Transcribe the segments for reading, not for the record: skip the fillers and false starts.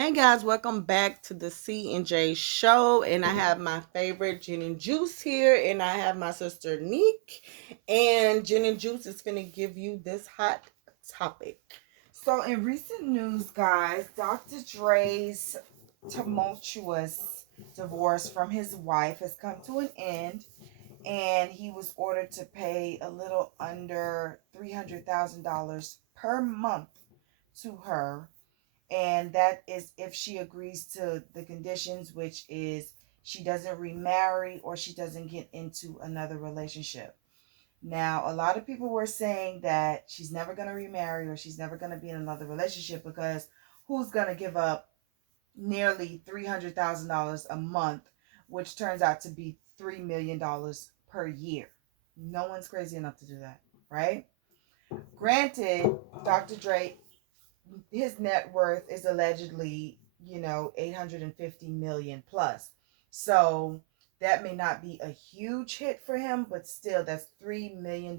Hey guys, welcome back to the C and J show. And I have my favorite Gin and Juice here, and I have my sister Nick. And Gin and Juice is gonna give you this hot topic. So, in recent news, guys, Dr. Dre's tumultuous divorce from his wife has come to an end, and he was ordered to pay a little under $300,000 per month to her, and that is if she agrees to the conditions, which is she doesn't remarry or she doesn't get into another relationship. Now, a lot of people were saying that she's never going to remarry or she's never going to be in another relationship because who's going to give up nearly $300,000 a month, which turns out to be $3 million per year? No one's crazy enough to do that, right? Granted, Dr. Dre, his net worth is allegedly, 850 million plus. So that may not be a huge hit for him, but still that's $3 million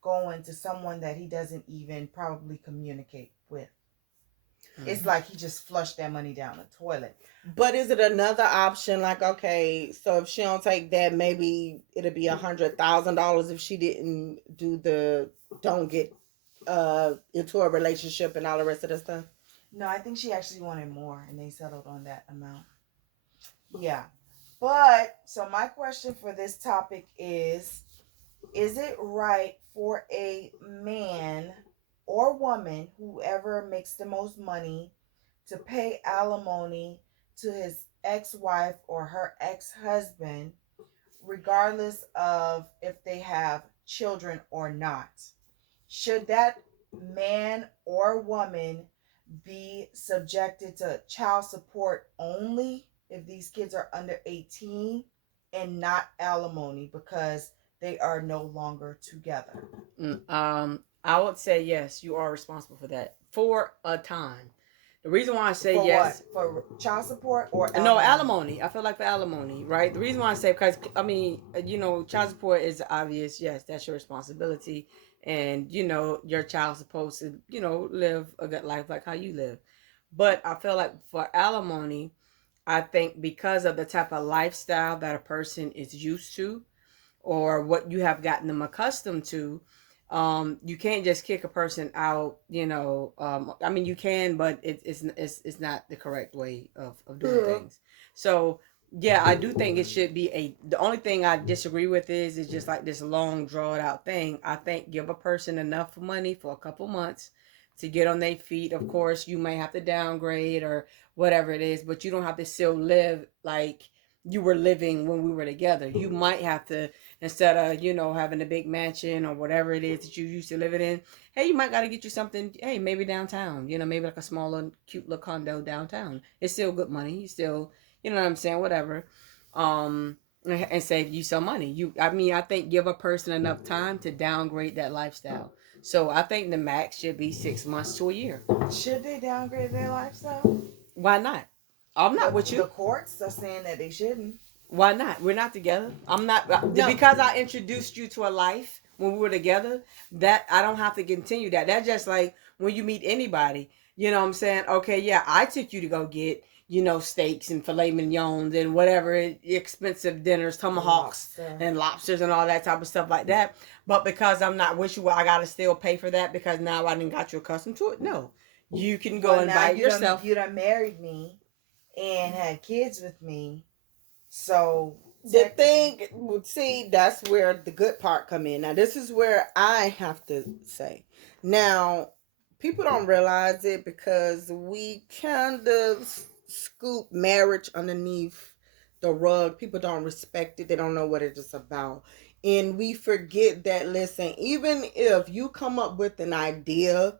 going to someone that he doesn't even probably communicate with. It's like he just flushed that money down the toilet. But is it another option? Like, okay, so if she don't take that, maybe it'll be $100,000 if she didn't don't get into a relationship and all the rest of the stuff. No, I think she actually wanted more, and they settled on that amount. Yeah. But, so my question for this topic is it right for a man or woman, whoever makes the most money, to pay alimony to his ex-wife or her ex-husband, regardless of if they have children or not? Should that man or woman be subjected to child support only if these kids are under 18 and not alimony because they are no longer together? I would say yes, you are responsible for that for a time. The reason why I say For yes, what? For child support or alimony? no alimony. I feel like for alimony, right? The reason why I say because I mean, child support is obvious. Yes, that's your responsibility, and your child's supposed to live a good life like how you live. But I feel like for alimony, I think because of the type of lifestyle that a person is used to, or what you have gotten them accustomed to, you can't just kick a person out. I mean, you can, but it's not the correct way of doing things. So yeah, I do think it should be a. The only thing I disagree with is just like this long drawn out thing. I think give a person enough money for a couple months to get on their feet. Of course, you may have to downgrade or whatever it is, but you don't have to still live like you were living when we were together. You might have to, instead of having a big mansion or whatever it is that you used to living in, hey, you might got to get you something, hey, maybe downtown, maybe like a smaller cute little condo downtown. It's still good money. You still, you know what I'm saying, whatever. And save you some money. I think give a person enough time to downgrade that lifestyle. So I think the max should be 6 months to a year. Should they downgrade their lifestyle? Why not? I'm not with you. The courts are saying that they shouldn't. Why not? We're not together. I'm not no. Because I introduced you to a life when we were together. That I don't have to continue that. That's just like when you meet anybody. You know what I'm saying? Okay, yeah, I took you to go get steaks and filet mignons and whatever expensive dinners, tomahawks and lobsters and all that type of stuff like that. But because I'm not with you, I gotta still pay for that because now I didn't got you accustomed to it. No, you can go and buy yourself. You done married me and had kids with me. So the thing, see, that's where the good part come in. Now, this is where I have to say. Now, people don't realize it because we kind of scoop marriage underneath the rug. People don't respect it. They don't know what it is about. And we forget that, listen, even if you come up with an idea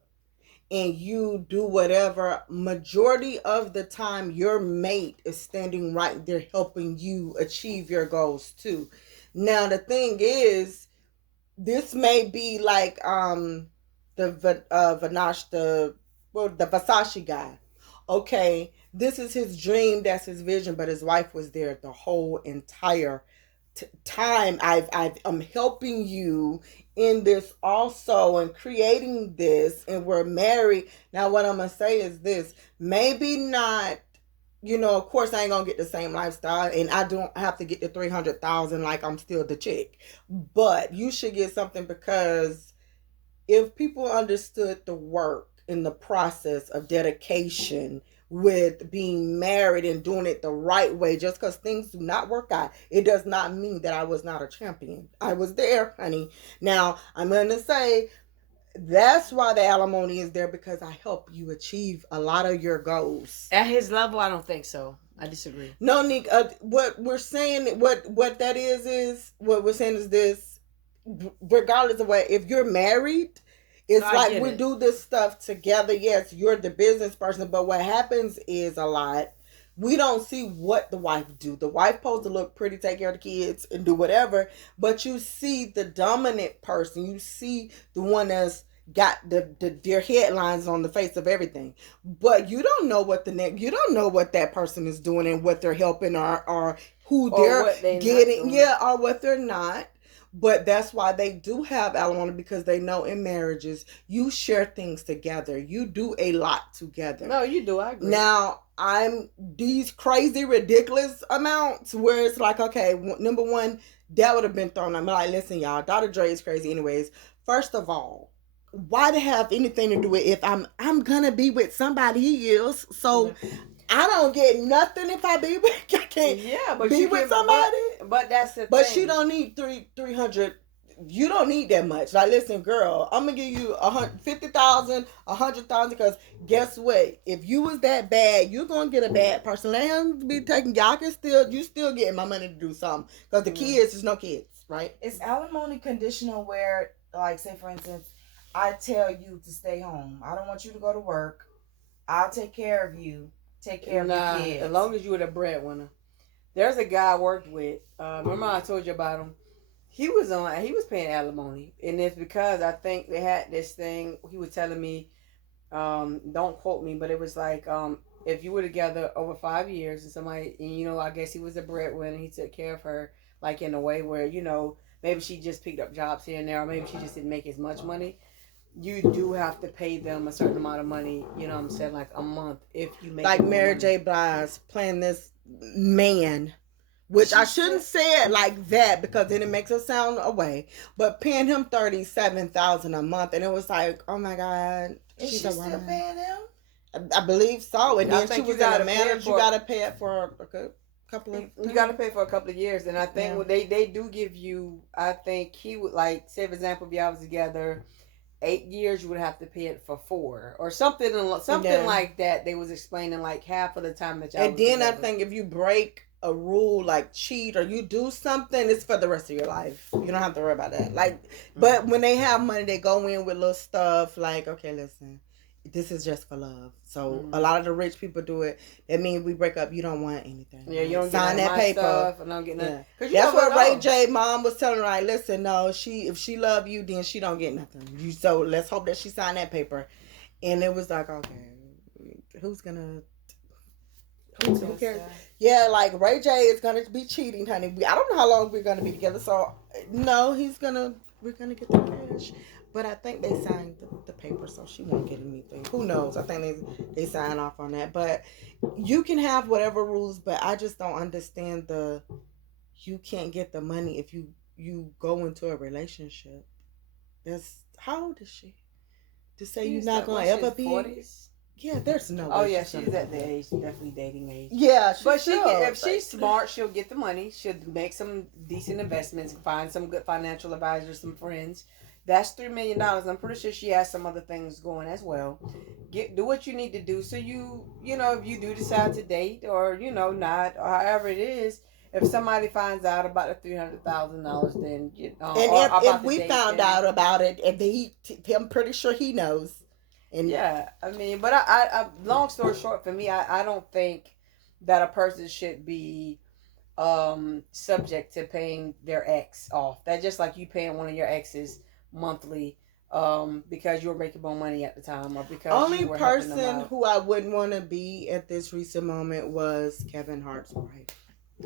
and you do whatever, majority of the time your mate is standing right there helping you achieve your goals too. Now the thing is, this may be like Vanash, the Versace guy. Okay, this is his dream, that's his vision, but his wife was there the whole entire time. I'm helping you in this also and creating this, and we're married. Now, what I'm gonna say is this: maybe not. Of course, I ain't gonna get the same lifestyle, and I don't have to get the 300,000 like I'm still the chick. But you should get something, because if people understood the work in the process of dedication with being married and doing it the right way, just because things do not work out, it does not mean that I was not a champion. I was there, honey. Now, I'm going to say that's why the alimony is there, because I help you achieve a lot of your goals. At his level, I don't think so. I disagree. No, Nick, what we're saying, what that is what we're saying is this: regardless of what, if you're married, it's No, like we do this stuff together. Yes, you're the business person, but what happens is a lot. We don't see what the wife do. The wife supposed to look pretty, take care of the kids, and do whatever. But you see the dominant person. You see the one that's got their headlines on the face of everything. But you don't know what you don't know what that person is doing and what they're helping, or who they're getting, or what they're not. But that's why they do have alimony, because they know in marriages you share things together. You do a lot together. No, you do. I agree. Now, I'm these crazy, ridiculous amounts where it's like, okay, number one, that would have been thrown. I'm like, listen, y'all, Dr.DRE is crazy anyways. First of all, why to have anything to do with, if I'm gonna be with somebody he is, so I don't get nothing if I be with, I can't but be with somebody. But that's the but thing. She don't need 300. You don't need that much. Like, listen, girl, I'm gonna give you 50,000, 100,000, because guess what? If you was that bad, you're gonna get a bad person. Let him be taken. You still getting my money to do something, because the kids is no kids, right? Is alimony conditional where, like, say for instance, I tell you to stay home. I don't want you to go to work. I'll take care of you. Take care of the kids. As long as you were the breadwinner. There's a guy I worked with. Remember I told you about him? He was paying alimony, and it's because I think they had this thing. He was telling me, don't quote me, but it was like, if you were together over 5 years and somebody, and I guess he was a breadwinner, he took care of her, like in a way where maybe she just picked up jobs here and there, or maybe she just didn't make as much money. You do have to pay them a certain amount of money, what I'm saying, like a month, if you make like Mary J. Blige playing this man, which I shouldn't say it like that, because then it makes it sound away, but paying him $37,000 a month, and it was like, oh my God, she's still paying him? I believe so. And then she was in a manager. You gotta pay it for a couple of. You gotta pay for a couple of years, and I think when they do give you, I think he would, like, say for example, if y'all was together 8 years, you would have to pay it for 4 or something like that. They was explaining, like, half of the time that y'all. And then together. I think if you break a rule, like cheat or you do something, it's for the rest of your life. You don't have to worry about that. Like, but when they have money, they go in with little stuff like, okay, listen, this is just for love. So a lot of the rich people do it. That means we break up, you don't want anything. Yeah, you don't sign get that paper. Stuff and don't get nothing. Yeah. That's what Ray J mom was telling her. Like, listen, no, if she love you, then she don't get nothing. So let's hope that she signed that paper. And it was like, okay, who cares? Yeah, like Ray J is gonna be cheating, honey. I don't know how long we're gonna be together. So no, we're gonna get the cash. But I think they signed the paper, so she won't get anything. Who knows? I think they sign off on that. But you can have whatever rules, but I just don't understand you can't get the money if you go into a relationship. How old is she? To say you're not gonna ever be 40s? Yeah, there's no way. Oh yeah, she's at the age, definitely dating age. Yeah, if she's smart, she'll get the money. She'll make some decent investments, find some good financial advisors, some friends. That's $3 million. I'm pretty sure she has some other things going as well. Do what you need to do. So if you do decide to date, or not, or however it is, if somebody finds out about the $300,000, then and if we found out about it, and I'm pretty sure he knows. And yeah, I mean, but I long story short, for me, I don't think that a person should be subject to paying their ex off. That's just like you paying one of your exes monthly because you were making more money at the time, or because only person who I wouldn't want to be at this recent moment was Kevin Hart's wife.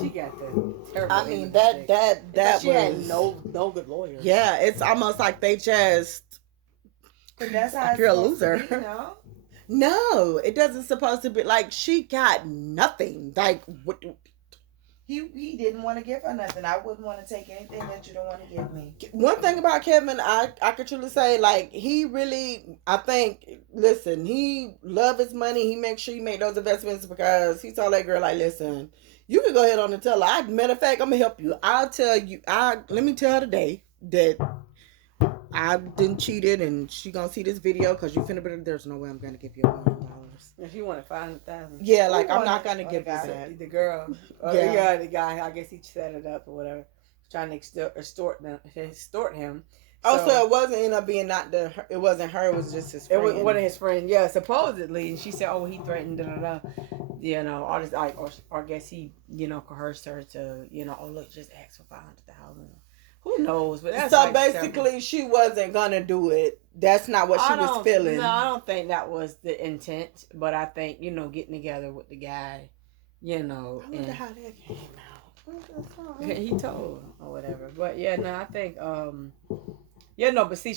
She got the terrible. I mean end of the stick. that She was had no good lawyers. Yeah, it's almost like they just But that's how like it's you're a supposed to loser. be, no? No, it doesn't supposed to be like she got nothing. Like what? He didn't want to give her nothing. I wouldn't want to take anything that you don't want to give me. One thing about Kevin, I could truly say, like, he really, I think, listen, he love his money. He makes sure he make those investments because he told that girl, like, listen, you can go ahead on and tell her. Matter of fact, I'm gonna help you. I'll tell you. Let me tell her today that I didn't cheated, and she gonna see this video because you finna. But there's no way I'm gonna give you $1 million. If you wanted 500,000. Yeah, like Who I'm not wanted- gonna give you guy? that. The girl, Yeah. the guy. I guess he set it up or whatever, trying to extort him. Also, it wasn't end up being it wasn't her. It was just his It friend. was one of his friends, yeah, supposedly. And she said, "Oh, he threatened, da da da." You know, all this, like, or I guess he, coerced her to, oh look, just ask for 500,000. Who knows? But that's so like basically, she wasn't gonna do it. That's not what she was feeling. No, I don't think that was the intent. But I think getting together with the guy, I wonder how that came out. he told or whatever. But yeah, no, I think yeah, no, but see,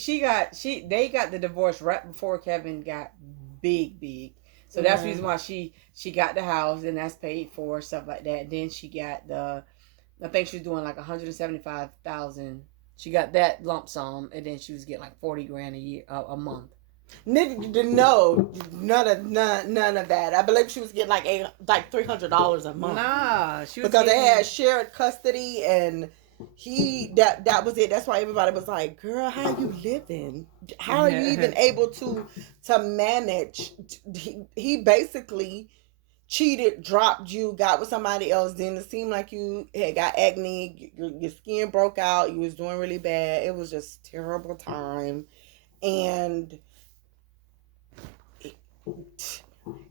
they got the divorce right before Kevin got big. So that's the reason why she got the house and that's paid for, stuff like that. Then she got I think she was doing like 175,000. She got that lump sum, and then she was getting like 40 grand a month. No, none of that. I believe she was getting like $300 a month. Nah, she was because they had shared custody, and that was it. That's why everybody was like, "Girl, how you living? How are you even able to manage?" He basically cheated, dropped you, got with somebody else. Then it seemed like you had got acne, your skin broke out, you was doing really bad. It was just terrible time, and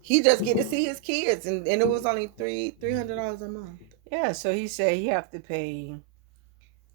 he just get to see his kids, and it was only $300 a month. Yeah, so he said he have to pay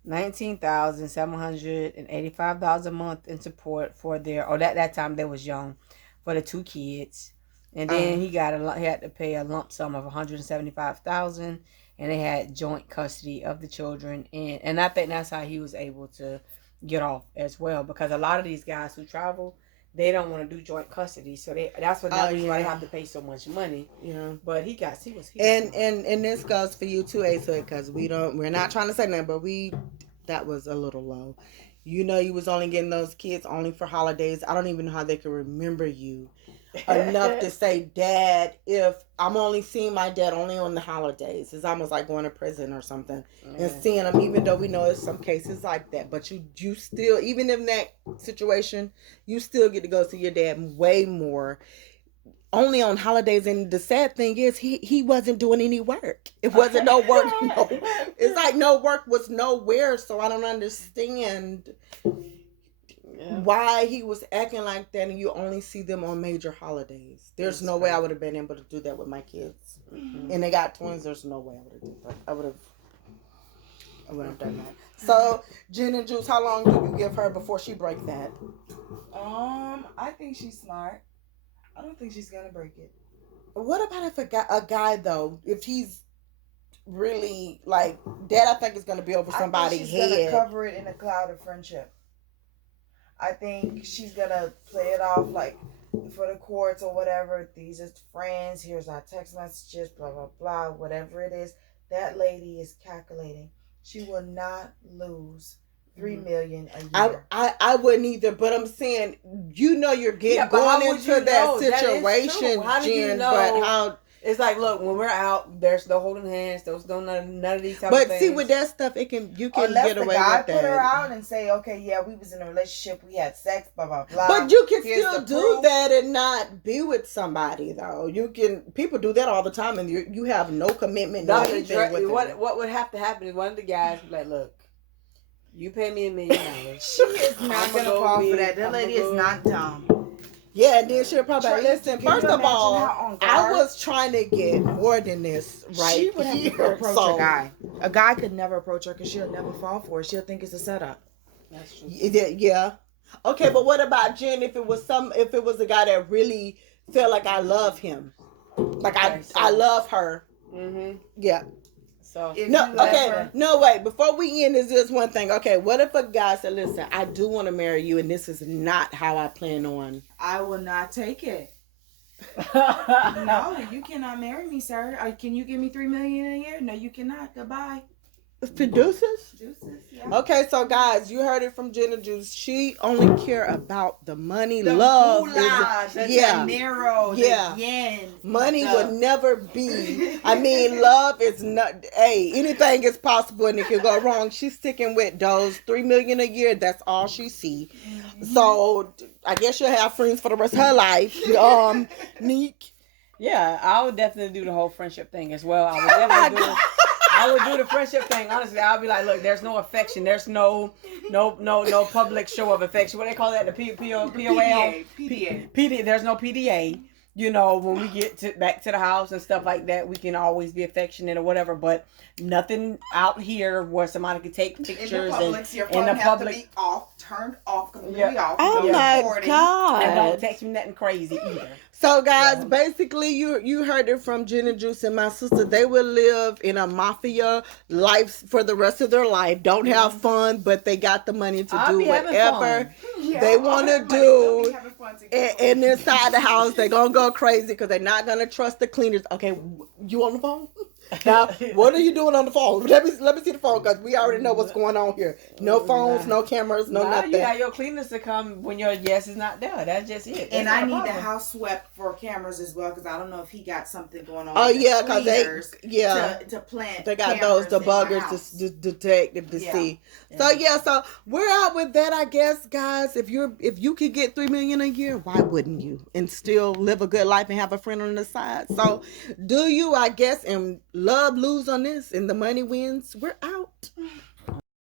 $19,785 a month in support for that time they was young, for the 2 kids. And then he had to pay a lump sum of $175,000, and they had joint custody of the children. And I think that's how he was able to get off as well, because a lot of these guys who travel, they don't want to do joint custody, so that's why they have to pay so much money. Yeah, but he was and this goes for you too, Asa, because we're not trying to say nothing, but that was a little low. You was only getting those kids only for holidays. I don't even know how they could remember you enough to say, Dad, if I'm only seeing my dad only on the holidays. It's almost like going to prison or something and seeing him, even though we know there's some cases like that. But you still, even in that situation, you still get to go see your dad way more only on holidays. And the sad thing is he wasn't doing any work. It wasn't no work. No, it's like no work was nowhere. So I don't understand why he was acting like that, and you only see them on major holidays. There's no way I would have been able to do that with my kids. And they got twins. There's no way I would have done that. I would have done that. So, Jen and Juice, how long do you give her before she break that? I think she's smart. I don't think she's gonna break it. What about if a guy though, if he's really like that, I think it's gonna be over somebody's head. She's gonna cover it in a cloud of friendship. I think she's gonna play it off like for the courts or whatever. These are friends. Here's our text messages. Blah blah blah. Whatever it is, that lady is calculating. She will not lose $3 million a year. I wouldn't either, but I'm saying you're going into that situation, Jen. But how? It's like, look, when we're out, there's no holding hands. There's none of these type of But things. see, with that stuff, you can Unless get away with the that. guy put her out and say, okay, yeah, we was in a relationship, we had sex, blah blah blah. But you can still do that and not be with somebody, though. People do that all the time, and you have no commitment. Dr. Dre, what would have to happen is one of the guys would be like, look, you pay me $1 million. She is not gonna fall for that. That lady is not dumb. Yeah, and then she'll probably listen. First of all, I was trying to get more than this right She would have here. to approach a guy. A guy could never approach her because she'll never fall for it. She'll think it's a setup. That's true. Yeah. Okay, but what about Jen? If it was a guy that really felt like I love him, like I love her, Mm-hmm. Yeah. So If No, you okay. ever, No, wait. Before we end, is just one thing. Okay, what if a guy said, "Listen, I do want to marry you, and this is not how I plan on." I will not take it. No, you cannot marry me, sir. Can you give me $3 million a year? No, you cannot. Goodbye. Producers. Juices, yeah. Okay, so guys, you heard it from Jenna Juice. She only care about the money. The Love moolah, is the yeah. dinero, Yeah. the yen. Money will never be. I mean, love is not. Hey, anything is possible, and it can go wrong. She's sticking with those $3 million a year. That's all she see. So I guess she'll have friends for the rest of her life. Neek. yeah, I would definitely do the whole friendship thing as well. I would definitely do. I would do the friendship thing. Honestly, I'll be like, look, there's no affection. There's no public show of affection. What they call that? The POL? PDA. There's no PDA. You know, when we get back to the house and stuff like that, we can always be affectionate or whatever. But nothing out here where somebody can take pictures In the public, your in phone the has public. to be off, turned off, completely Yeah. off. Oh No my recording. And don't God. text me nothing crazy either. So guys, Yeah. basically you heard it from Jenna Juice and my sister. They will live in a mafia life for the rest of their life. Don't have fun, but they got the money to I'll do be having whatever fun. Yeah, they all want that to money will be do. having fun together. And inside the house, they're gonna go crazy because they're not gonna trust the cleaners. Okay, you on the phone? Now, what are you doing on the phone? Let me see the phone because we already know what's going on here. No phones, no cameras, no Nah, nothing. you got your cleaners to come when your yes is not there. That's just it. And That's I not a need the problem. house swept for cameras as well because I don't know if he got something going on. Oh with the yeah, because cleaners to plant. they got those cameras in my debuggers house. to detect to Yeah. see. So so we're out with that, I guess, guys. If you could get $3 million a year, why wouldn't you? And still live a good life and have a friend on the side. So do you, I guess, and love lose on this and the money wins. We're out.